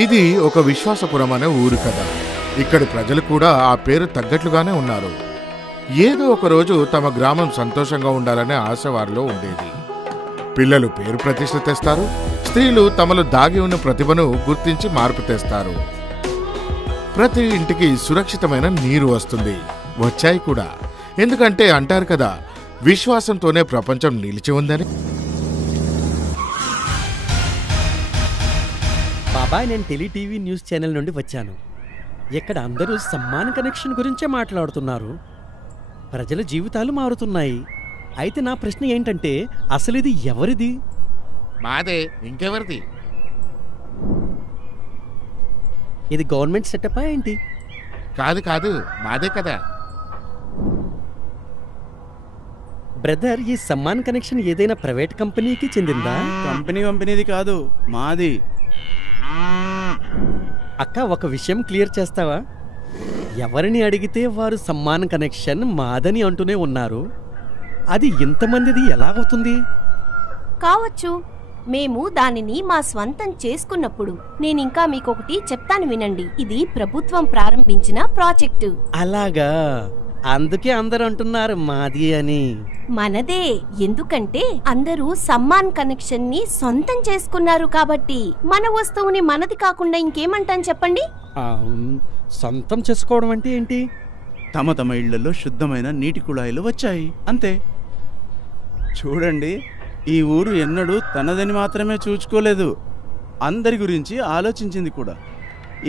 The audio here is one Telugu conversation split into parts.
ఇది ఒక విశ్వాసపురం అనే ఊరు కదా. ఇక్కడి ప్రజలు కూడా ఆ పేరు తగ్గట్లుగానే ఉన్నారు. ఏదో ఒక రోజు తమ గ్రామం సంతోషంగా ఉండాలనే ఆశ వారిలో ఉండేది. పిల్లలు పేరు ప్రతిష్ఠ తెస్తారు, స్త్రీలు తమలో దాగి ఉన్న ప్రతిభను గుర్తించి మార్పు తెస్తారు. ప్రతి ఇంటికి సురక్షితమైన నీరు వస్తుంది. వచ్చాయి కూడా. ఎందుకంటే అంటారు కదా, విశ్వాసంతోనే ప్రపంచం నిలిచి ఉందని. బాబాయ్, నేను టీవీ న్యూస్ ఛానల్ నుండి వచ్చాను. ఇక్కడ అందరూ సమ్మాన్ కనెక్షన్ గురించే మాట్లాడుతున్నారు. ప్రజల జీవితాలు మారుతున్నాయి. అయితే నా ప్రశ్న ఏంటంటే, అసలు ఇది ఎవరిది? మాదే, ఇంకెవరిది? ఇది గవర్నమెంట్ సెటప్పా ఏంటి? కాదు కాదు, మాదే కదా. బ్రదర్, ఈ సమ్మాన్ కనెక్షన్ ఏదైనా ప్రైవేట్ కంపెనీకి చెందిందా? కంపెనీది కాదు, మాది. అక్క, ఒక విషయం క్లియర్ చేస్తావా? ఎవరిని అడిగితే వారు సమ్మాన్ కనెక్షన్ మాదని అంటూనే ఉన్నారు. అది ఇంతమందిది ఎలా అవుతుంది? కావచ్చు, మేము దానిని మా స్వంతం చేసుకున్నప్పుడు. నేనింకా మీకొకటి చెప్తాను వినండి. ఇది ప్రభుత్వం ప్రారంభించిన ప్రాజెక్టు. అలాగా, అందుకే అందరూ అంటున్నారు మాది అని. మనదే, ఎందుకంటే అందరూ సమ్మాన్ కనెక్షన్ ని సొంతం చేసుకున్నారు కాబట్టి. మన వస్తువుని మనది కాకుండా ఇంకేమంటాం చెప్పండి? సొంతం చేసుకోవడం అంటే ఏంటి? తమ తమ ఇళ్లలో శుద్ధమైన నీటి కుళాయిలు వచ్చాయి, అంతే. చూడండి, ఈ ఊరు ఎన్నడూ తనదని మాత్రమే చూచుకోలేదు, అందరి గురించి ఆలోచించింది కూడా.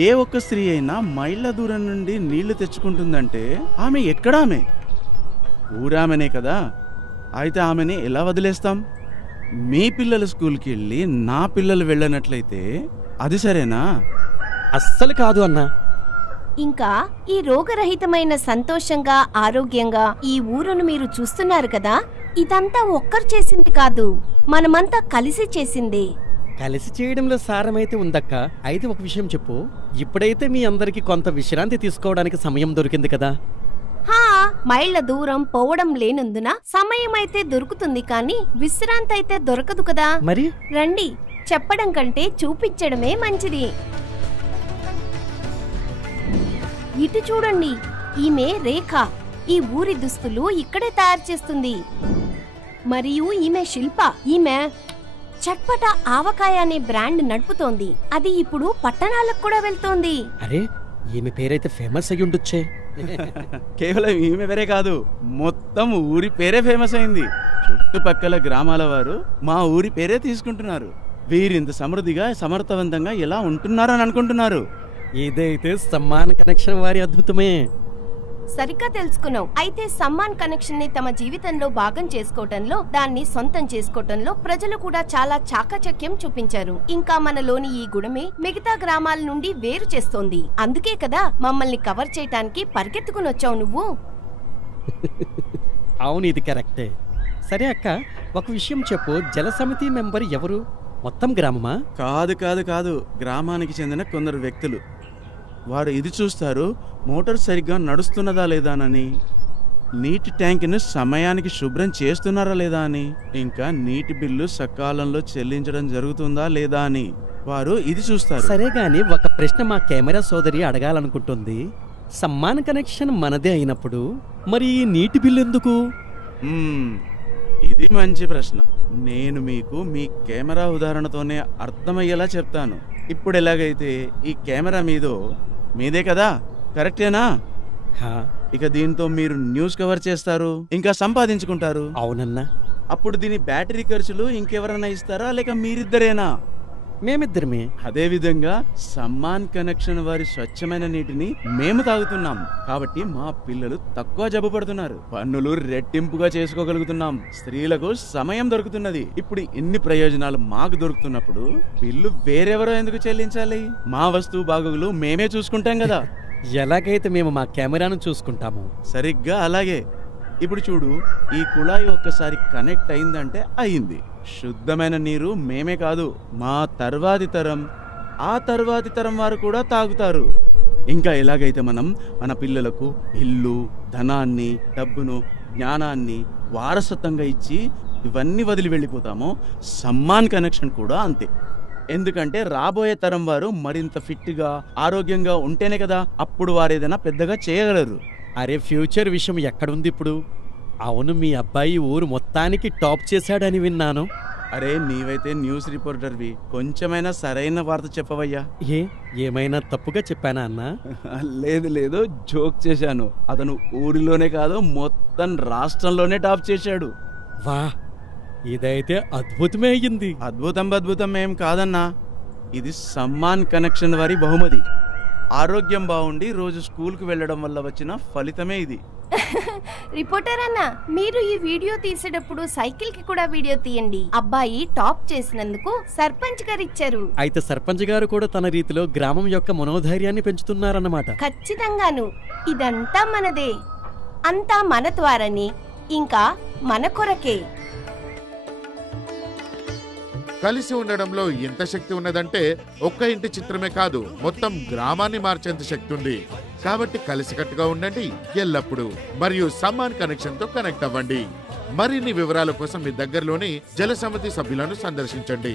ఏ ఒక్క స్త్రీ అయినా మైళ్ళ దూరం నుండి నీళ్లు తెచ్చుకుంటుందంటే ఆమె ఎక్కడామె? ఊరామెనే కదా. అయితే ఆమెని ఎలా వదిలేస్తాం? మీ పిల్లలు స్కూల్కి వెళ్ళి నా పిల్లలు వెళ్ళనట్లయితే అది సరేనా? అస్సలు కాదు అన్నా. ఇంకా ఈ రోగరహితమైన సంతోషంగా ఆరోగ్యంగా ఈ ఊరును మీరు చూస్తున్నారు కదా. ఇదంతా ఒక్కరు చేసింది కాదు, మనమంతా కలిసి చేసిందే. కలిసి చేయడంలో సారమైతే ఉందక్క. అయితే ఒక విషయం చెప్పు, ఇప్పుడైతే మీ అందరికి కొంత విశ్రాంతి తీసుకోవడానికి సమయం దొరికింది కదా. మైళ్ళ దూరం పోవడం లేనందున సమయం అయితే దొరుకుతుంది, కానీ విశ్రాంతి అయితే దొరకదు కదా. మరి రండి, చెప్పడం కంటే చూపించడమే మంచిది. ఇటు చూడండి, ఈమె రేఖ. ఈ ఊరి దుస్తులు ఇక్కడే తయారు చేస్తుంది. మరియు ఈమె శిల్ప. ఈమె చట్పట ఆవకాయ అనే బ్రాండ్ నడుపుతోంది. అది ఇప్పుడు పట్టణాలకు కూడా వెళ్తోంది. అరే, ఈమె పేరైతే ఫేమస్ అయ్యి ఉండొచ్చే. కేవలం ఈమె పేరే కాదు, మొత్తం ఊరి పేరే ఫేమస్ అయింది. చుట్టుపక్కల గ్రామాల వారు మా ఊరి పేరే తీసుకుంటున్నారు. వీరింత సమృద్ధిగా సమర్థవంతంగా ఎలా ఉంటున్నారని అనుకుంటున్నారు. ఇదైతే సమ్మాన్ కనెక్షన్ వారి అద్భుతమే. సరిగ్గా తెలుసుకున్నావు. అయితే సమ్మాన్ కనెక్షన్ ని తమ జీవితంలో భాగం చేసుకోవటంలో, దాన్ని సొంతం చేసుకోవటంలో ప్రజలు కూడా చాలా చాకచక్యం చూపించారు. ఇంకా మనలోని ఈ గుణమే మిగతా గ్రామాల నుండి వేరు చేస్తోంది. అందుకే కదా మమ్మల్ని కవర్ చేయటానికి పరిగెత్తుకుని వచ్చావు నువ్వు. అవును, ఇది కరెక్టే. సరే అక్క, ఒక విషయం చెప్పు, జల సమితి మెంబర్ ఎవరు? మొత్తం గ్రామమా? కాదు కాదు కాదు, గ్రామానికి చెందిన కొందరు వ్యక్తులు. వారు ఇది చూస్తారు, మోటార్ సరిగ్గా నడుస్తున్నదా లేదా అని, నీటి ట్యాంకును సమయానికి శుభ్రం చేస్తున్నారా లేదా అని, ఇంకా నీటి బిల్లు సకాలంలో చెల్లించడం జరుగుతుందా లేదా అని వారు ఇది చూస్తారు. సరే గాని, ఒక ప్రశ్న మా కెమెరా సోదరి అడగాలనుకుంటుంది. సమ్మాన్ కనెక్షన్ మనదే అయినప్పుడు మరి ఈ నీటి బిల్లు ఎందుకు? ఇది మంచి ప్రశ్న. నేను మీకు మీ కెమెరా ఉదాహరణతోనే అర్థమయ్యేలా చెప్తాను. ఇప్పుడు ఎలాగైతే ఈ కెమెరా మీదే కదా, కరెక్టేనా? ఇక దీంతో మీరు న్యూస్ కవర్ చేస్తారు, ఇంకా సంపాదించుకుంటారు. అవునన్నా. అప్పుడు దీని బ్యాటరీ ఖర్చులు ఇంకెవరన్నా ఇస్తారా, లేక మీరిద్దరేనా? మేమిద్దరమే. అదే విధంగా సమ్మాన్ కనెక్షన్ వారి స్వచ్ఛమైన నీటిని మేము తాగుతున్నాం కాబట్టి మా పిల్లలు తక్కువ జబ్బు పడుతున్నారు. పన్నులు రెట్టింపుగా చేసుకోగలుగుతున్నాం. స్త్రీలకు సమయం దొరుకుతున్నది. ఇప్పుడు ఇన్ని ప్రయోజనాలు మాకు దొరుకుతున్నప్పుడు బిల్లు వేరెవరో ఎందుకు చెల్లించాలి? మా వస్తువు బాగోగులు మేమే చూసుకుంటాం కదా. ఎలాగైతే మేము మా కెమెరాను చూసుకుంటాము, సరిగ్గా అలాగే. ఇప్పుడు చూడు, ఈ కుళాయి ఒక్కసారి కనెక్ట్ అయిందంటే అయింది. శుద్ధమైన నీరు మేమే కాదు, మా తర్వాతి తరం, ఆ తర్వాతి తరం వారు కూడా తాగుతారు. ఇంకా ఎలాగైతే మనం మన పిల్లలకు ఇల్లు, ధనాన్ని, డబ్బును, జ్ఞానాన్ని వారసత్వంగా ఇచ్చి ఇవన్నీ వదిలి వెళ్ళిపోతామో, సమ్మాన్ కనెక్షన్ కూడా అంతే. ఎందుకంటే రాబోయే తరం వారు మరింత ఫిట్గా ఆరోగ్యంగా ఉంటేనే కదా అప్పుడు వారు ఏదైనా పెద్దగా చేయగలరు. అరే ఫ్యూచర్ విషయం ఎక్కడుంది ఇప్పుడు? అవును, మీ అబ్బాయి ఊరు మొత్తానికి టాప్ చేశాడని విన్నాను. అరే నీవైతే న్యూస్ రిపోర్టర్వి, కొంచెమైనా సరైన వార్త చెప్పవయ్యా. ఏమైనా తప్పుగా చెప్పానా అన్నా? లేదు లేదు, జోక్ చేశాను. అతను ఊరిలోనే కాదు మొత్తం రాష్ట్రంలోనే టాప్ చేశాడు. వా, ఇదైతే అద్భుతమే అయ్యింది. అద్భుతం ఏం కాదన్నా, ఇది సమ్మాన్ కనెక్షన్ వారి బహుమతి. ఆరోగ్యం బాగుండి రోజు స్కూల్కి వెళ్ళడం వల్ల వచ్చిన ఫలితమే ఇది. రిపోర్టర్ అన్న, మీరు ఈ వీడియో తీసేటప్పుడు సైకిల్ కి కూడా వీడియో తీయండి. అబ్బాయి టాప్ చేసినందుకు సర్పంచ్ గారు ఇచ్చారు. అయితే సర్పంచ్ గారు కూడా తన రీతిలో గ్రామం యొక్క మనోధైర్యాన్ని పెంచుతున్నారన్నమాట. ఖచ్చితంగాను, ఇదంతా మనదే, అంతా మన ద్వారానే, ఇంకా మన కొరకే. కలిసి ఉండడంలో ఎంత శక్తి ఉన్నదంటే ఒక్క ఇంటి చిత్రమే కాదు, మొత్తం గ్రామాన్ని మార్చేంత శక్తి ఉంది. కాబట్టి కలిసికట్టుగా ఉండండి ఎల్లప్పుడూ, మరియు సమ్మాన్ కనెక్షన్ తో కనెక్ట్ అవ్వండి. మరిన్ని వివరాల కోసం మీ దగ్గరలోని జల సమితి సభ్యులను సందర్శించండి.